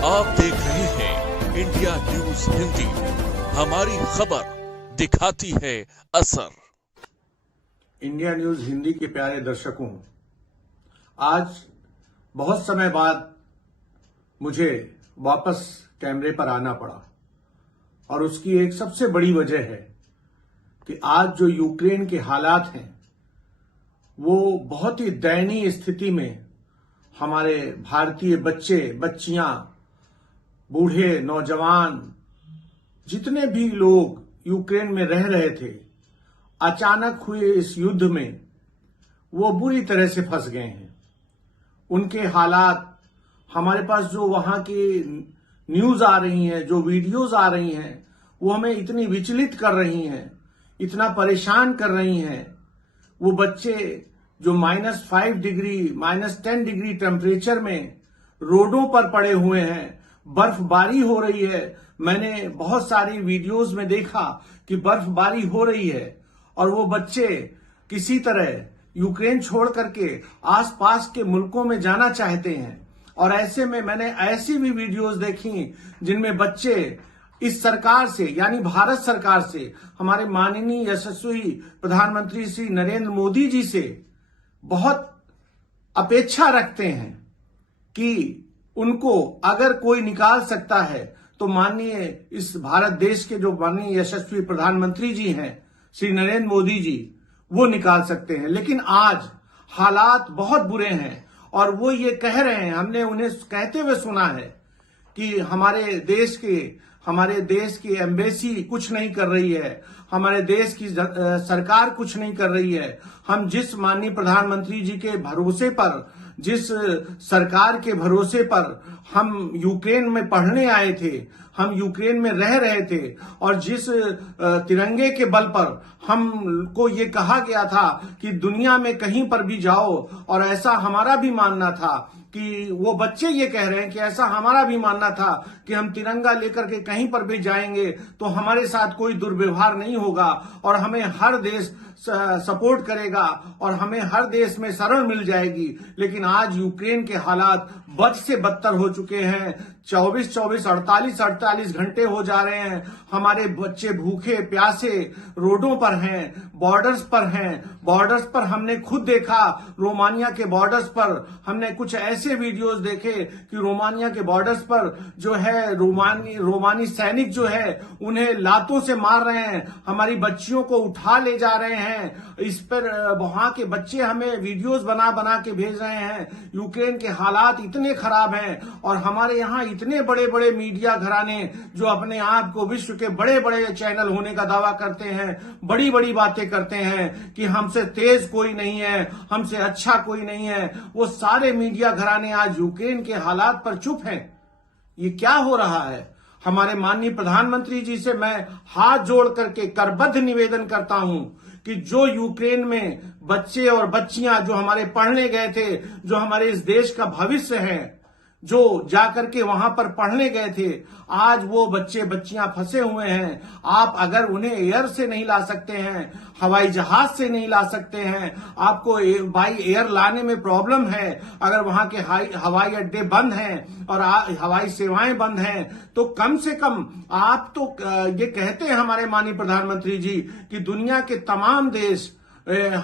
आप देख रहे हैं इंडिया न्यूज हिंदी। हमारी खबर दिखाती है असर। इंडिया न्यूज हिंदी के प्यारे दर्शकों, आज बहुत समय बाद मुझे वापस कैमरे पर आना पड़ा और उसकी एक सबसे बड़ी वजह है कि आज जो यूक्रेन के हालात हैं वो बहुत ही दयनीय स्थिति में हमारे भारतीय बच्चे, बच्चियां, बूढ़े, नौजवान, जितने भी लोग यूक्रेन में रह रहे थे, अचानक हुए इस युद्ध में वो बुरी तरह से फंस गए हैं। उनके हालात, हमारे पास जो वहां की न्यूज आ रही हैं, जो वीडियोज आ रही हैं, वो हमें इतनी विचलित कर रही हैं, इतना परेशान कर रही हैं। वो बच्चे जो -5 डिग्री, -10 डिग्री टेम्परेचर में रोडों पर पड़े हुए हैं, बर्फबारी हो रही है। मैंने बहुत सारी वीडियोज में देखा कि बर्फबारी हो रही है और वो बच्चे किसी तरह यूक्रेन छोड़ करके आसपास के मुल्कों में जाना चाहते हैं। और ऐसे में मैंने ऐसी भी वीडियोज देखी जिनमें बच्चे इस सरकार से, यानी भारत सरकार से, हमारे माननीय यशस्वी प्रधानमंत्री श्री नरेंद्र मोदी जी से बहुत अपेक्षा रखते हैं कि उनको अगर कोई निकाल सकता है तो माननीय इस भारत देश के जो माननीय यशस्वी प्रधानमंत्री जी हैं, श्री नरेंद्र मोदी जी, वो निकाल सकते हैं। लेकिन आज हालात बहुत बुरे हैं और वो ये कह रहे हैं, हमने उन्हें कहते हुए सुना है कि हमारे देश की एम्बेसी कुछ नहीं कर रही है, हमारे देश की सरकार कुछ नहीं कर रही है। हम जिस माननीय प्रधानमंत्री जी के भरोसे पर, जिस सरकार के भरोसे पर हम यूक्रेन में पढ़ने आए थे, हम यूक्रेन में रह रहे थे और जिस तिरंगे के बल पर हमको ये कहा गया था कि दुनिया में कहीं पर भी जाओ, और ऐसा हमारा भी मानना था कि वो बच्चे ये कह रहे हैं कि ऐसा हमारा भी मानना था कि हम तिरंगा लेकर के कहीं पर भी जाएंगे तो हमारे साथ कोई दुर्व्यवहार नहीं होगा और हमें हर देश सपोर्ट करेगा और हमें हर देश में शरण मिल जाएगी। लेकिन आज यूक्रेन के हालात बद से बदतर हो चुके हैं। 24-24, 48-48 घंटे हो जा रहे हैं। हमारे बच्चे भूखे प्यासे रोडों पर हैं, बॉर्डर्स पर हैं। बॉर्डर्स पर हमने खुद देखा, रोमानिया के बॉर्डर्स पर हमने कुछ ऐसे वीडियोस देखे कि रोमानिया के बॉर्डर्स पर जो है रोमानी सैनिक जो है उन्हें लातों से मार रहे हैं, हमारी बच्चियों को उठा ले जा रहे हैं। इस पर वहां के बच्चे हमें वीडियोस बना बना के भेज रहे हैं। यूक्रेन के हालात इतने खराब हैं और हमारे यहाँ इतने बड़े बड़े मीडिया घराने जो अपने आप को विश्व के बड़े बड़े चैनल होने का दावा करते हैं, बड़ी बड़ी बातें करते हैं कि हमसे तेज कोई नहीं है, हमसे अच्छा कोई नहीं है, वो सारे मीडिया घराने आज यूक्रेन के हालात पर चुप हैं। ये क्या हो रहा है? हमारे माननीय प्रधानमंत्री जी से मैं हाथ जोड़ करके करबद्ध निवेदन करता हूं कि जो यूक्रेन में बच्चे और बच्चियां जो हमारे पढ़ने गए थे, जो हमारे इस देश का भविष्य है, जो जाकर के वहां पर पढ़ने गए थे, आज वो बच्चे बच्चियां फंसे हुए हैं। आप अगर उन्हें एयर से नहीं ला सकते हैं, हवाई जहाज से नहीं ला सकते हैं, आपको बाई एयर लाने में प्रॉब्लम है, अगर वहां के हवाई अड्डे बंद हैं और हवाई सेवाएं बंद हैं, तो कम से कम आप तो ये कहते हैं हमारे माननीय प्रधानमंत्री जी कि दुनिया के तमाम देश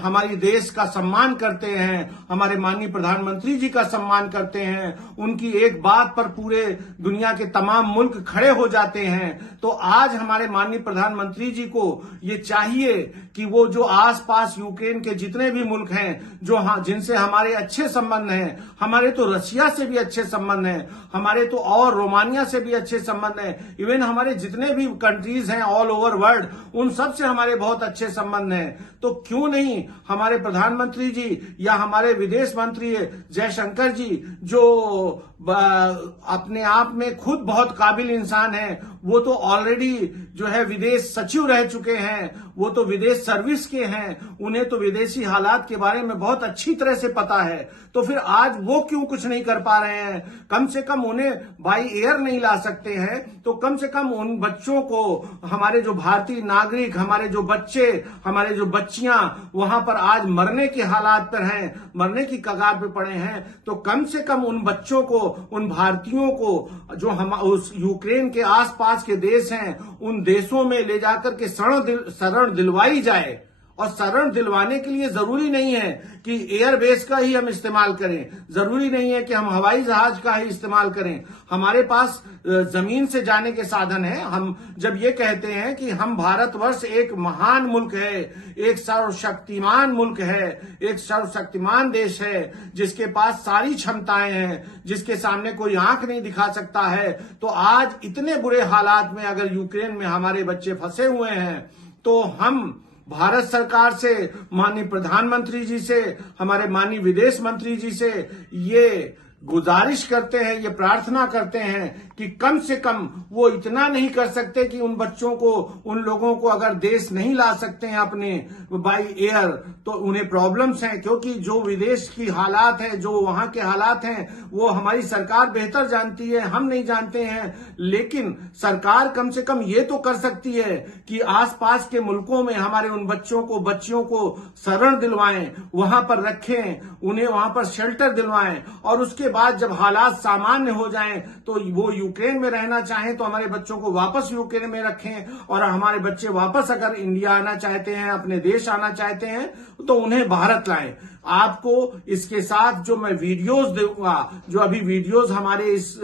हमारी देश का सम्मान करते हैं, हमारे माननीय प्रधानमंत्री जी का सम्मान करते हैं, उनकी एक बात पर पूरे दुनिया के तमाम मुल्क खड़े हो जाते हैं। तो आज हमारे माननीय प्रधानमंत्री जी को ये चाहिए कि वो जो आसपास यूक्रेन के जितने भी मुल्क हैं, जो जिनसे हमारे अच्छे संबंध हैं, हमारे तो रशिया से भी अच्छे संबंध हैं, हमारे तो और रोमानिया से भी अच्छे संबंध हैं, इवन हमारे जितने भी कंट्रीज हैं ऑल ओवर वर्ल्ड, उन सब से हमारे बहुत अच्छे संबंध हैं। तो क्यों नहीं हमारे प्रधानमंत्री जी या हमारे विदेश मंत्री जयशंकर जी, जो अपने आप में खुद बहुत काबिल इंसान हैं, वो तो ऑलरेडी जो है विदेश सचिव रह चुके हैं, वो तो विदेश सर्विस के हैं, उन्हें तो विदेशी हालात के बारे में बहुत अच्छी तरह से पता है, तो फिर आज वो क्यों कुछ नहीं कर पा रहे हैं? कम से कम उन्हें बाई एयर नहीं ला सकते हैं, तो कम से कम उन बच्चों को, हमारे जो भारतीय नागरिक, हमारे जो बच्चे, हमारे जो बच्चियां वहां पर आज मरने के हालात पर हैं, मरने की कगार पे पड़े हैं, तो कम से कम उन बच्चों को, उन भारतीयों को जो हम उस यूक्रेन के आसपास के देश हैं, उन देशों में ले जाकर के शरण दिलवाई जाए। और शरण दिलवाने के लिए जरूरी नहीं है कि एयरबेस का ही हम इस्तेमाल करें, जरूरी नहीं है कि हम हवाई जहाज का ही इस्तेमाल करें। हमारे पास जमीन से जाने के साधन है। हम जब ये कहते हैं कि हम भारतवर्ष एक महान मुल्क है, एक सर्वशक्तिमान मुल्क है, एक सर्वशक्तिमान देश है, जिसके पास सारी क्षमताएं हैं, जिसके सामने कोई आंख नहीं दिखा सकता है, तो आज इतने बुरे हालात में अगर यूक्रेन में हमारे बच्चे फंसे हुए हैं, तो हम भारत सरकार से, माननीय प्रधानमंत्री जी से, हमारे माननीय विदेश मंत्री जी से ये गुजारिश करते हैं, ये प्रार्थना करते हैं कि कम से कम वो इतना नहीं कर सकते कि उन बच्चों को, उन लोगों को अगर देश नहीं ला सकते हैं अपने बाई एयर, तो उन्हें प्रॉब्लम्स हैं, क्योंकि जो विदेश की हालात है, जो वहां के हालात हैं, वो हमारी सरकार बेहतर जानती है, हम नहीं जानते हैं। लेकिन सरकार कम से कम ये तो कर सकती है कि आसपास के मुल्कों में हमारे उन बच्चों को, बच्चियों को शरण दिलवाएं, वहां पर रखें, उन्हें वहां पर शेल्टर दिलवाएं, और उसके बाद जब हालात सामान्य हो जाएं तो वो यूक्रेन में रहना चाहें तो हमारे बच्चों को वापस यूक्रेन में रखें, और हमारे बच्चे वापस अगर इंडिया आना चाहते हैं, अपने देश आना चाहते हैं, तो उन्हें भारत लाएं। आपको इसके साथ जो मैं वीडियोस दूंगा, जो अभी वीडियोस हमारे इस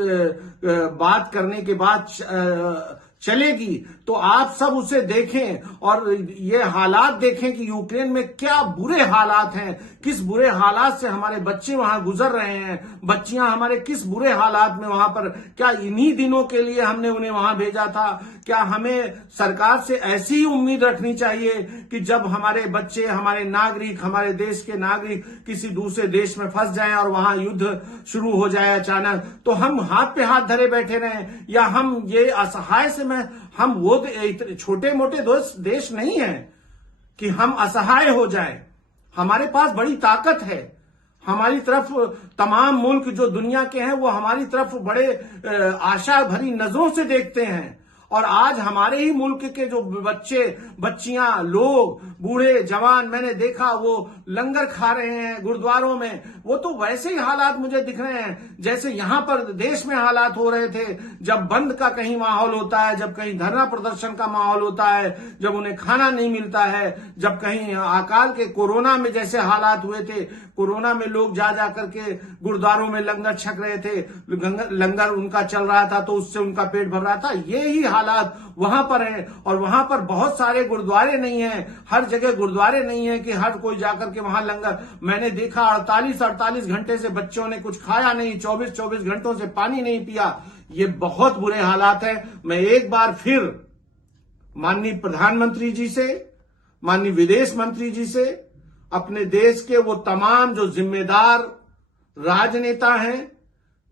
बात करने के बाद चलेगी, तो आप सब उसे देखें और ये हालात देखें कि यूक्रेन में क्या बुरे हालात हैं, किस बुरे हालात से हमारे बच्चे वहां गुजर रहे हैं, बच्चियां हमारे किस बुरे हालात में वहां पर, क्या इन्हीं दिनों के लिए हमने उन्हें वहां भेजा था? क्या हमें सरकार से ऐसी ही उम्मीद रखनी चाहिए कि जब हमारे बच्चे, हमारे नागरिक, हमारे देश के नागरिक किसी दूसरे देश में फंस जाएं और वहां युद्ध शुरू हो जाए अचानक, तो हम हाथ पे हाथ धरे बैठे रहें? या हम ये असहाय से हम वो छोटे मोटे देश नहीं है कि हम असहाय हो जाएं। हमारे पास बड़ी ताकत है, हमारी तरफ तमाम मुल्क जो दुनिया के हैं वो हमारी तरफ बड़े आशा भरी नजरों से देखते हैं, और आज हमारे ही मुल्क के जो बच्चे, बच्चियां, लोग, बूढ़े, जवान, मैंने देखा वो लंगर खा रहे हैं गुरुद्वारों में। वो तो वैसे ही हालात मुझे दिख रहे हैं जैसे यहां पर देश में हालात हो रहे थे, जब बंद का कहीं माहौल होता है, जब कहीं धरना प्रदर्शन का माहौल होता है, जब उन्हें खाना नहीं मिलता है, जब कहीं अकाल के कोरोना में जैसे हालात हुए थे, कोरोना में लोग जा करके गुरुद्वारों में लंगर छक रहे थे, लंगर उनका चल रहा था तो उससे उनका पेट भर रहा था। ये ही हालात वहां पर हैं, और वहां पर बहुत सारे गुरुद्वारे नहीं हैं, हर जगह गुरुद्वारे नहीं है कि हर कोई जाकर के वहां लंगर। मैंने देखा 48 घंटे से बच्चों ने कुछ खाया नहीं, 24 घंटों से पानी नहीं पिया। ये बहुत बुरे हालात हैं। मैं एक बार फिर माननीय प्रधानमंत्री जी से, माननीय विदेश मंत्री जी से, अपने देश के वो तमाम जो जिम्मेदार राजनेता हैं,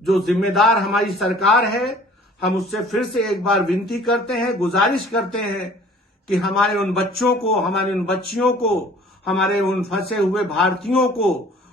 जो जिम्मेदार हमारी सरकार है, हम उससे फिर से एक बार विनती करते हैं, गुजारिश करते हैं कि हमारे उन बच्चों को, हमारी उन बच्चियों को, हमारे उन फंसे हुए भारतीयों को,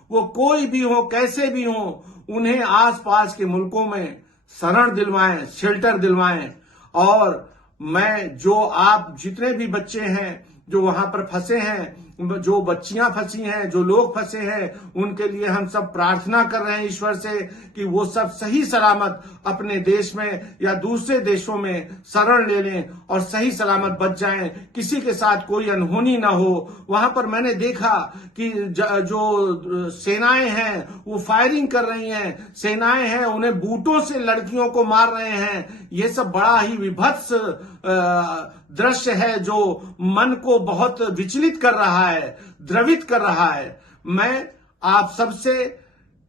वो कोई भी हो, कैसे भी हो, उन्हें आसपास के मुल्कों में शरण दिलवाएं, शेल्टर दिलवाएं। और मैं, जो आप जितने भी बच्चे हैं जो वहां पर फंसे हैं, जो बच्चियां फंसी हैं, जो लोग फंसे हैं, उनके लिए हम सब प्रार्थना कर रहे हैं ईश्वर से कि वो सब सही सलामत अपने देश में या दूसरे देशों में शरण ले लें और सही सलामत बच जाएं, किसी के साथ कोई अनहोनी ना हो। वहां पर मैंने देखा कि जो सेनाएं हैं वो फायरिंग कर रही हैं, सेनाएं हैं उन्हें बूटों से लड़कियों को मार रहे हैं। ये सब बड़ा ही विभत्स दृश्य है जो मन को बहुत विचलित कर रहा है, द्रवित कर रहा है। मैं आप सबसे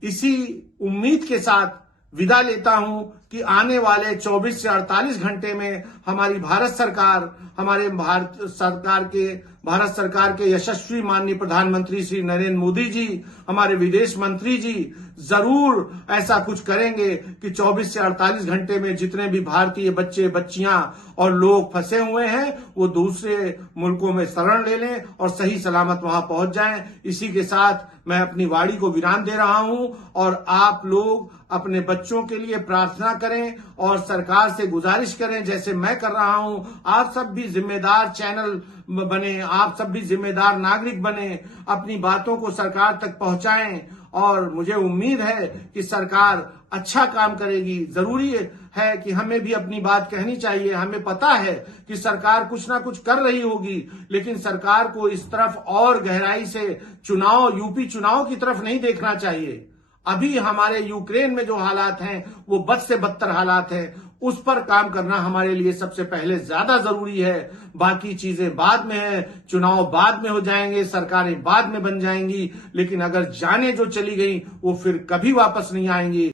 इसी उम्मीद के साथ विदा लेता हूं कि आने वाले 24 से 48 घंटे में हमारी भारत सरकार, हमारे भारत सरकार के भारत सरकार के यशस्वी माननीय प्रधानमंत्री श्री नरेंद्र मोदी जी, हमारे विदेश मंत्री जी जरूर ऐसा कुछ करेंगे कि 24 से 48 घंटे में जितने भी भारतीय बच्चे बच्चियां और लोग फंसे हुए हैं वो दूसरे मुल्कों में शरण ले लें और सही सलामत वहां पहुंच जाएं। इसी के साथ मैं अपनी वाणी को विराम दे रहा हूं और आप लोग अपने बच्चों के लिए प्रार्थना करें और सरकार से गुजारिश करें जैसे मैं कर रहा हूं। आप सब भी जिम्मेदार चैनल बने, आप सब भी जिम्मेदार नागरिक बने, अपनी बातों को सरकार तक पहुंचाएं और मुझे उम्मीद है कि सरकार अच्छा काम करेगी। जरूरी है कि हमें भी अपनी बात कहनी चाहिए। हमें पता है कि सरकार कुछ ना कुछ कर रही होगी, लेकिन सरकार को इस तरफ और गहराई से यूपी चुनाव की तरफ नहीं देखना चाहिए। अभी हमारे यूक्रेन में जो हालात हैं वो बद से बदतर हालात हैं, उस पर काम करना हमारे लिए सबसे पहले ज्यादा जरूरी है। बाकी चीजें बाद में है, चुनाव बाद में हो जाएंगे, सरकारें बाद में बन जाएंगी, लेकिन अगर जाने जो चली गई वो फिर कभी वापस नहीं आएंगी।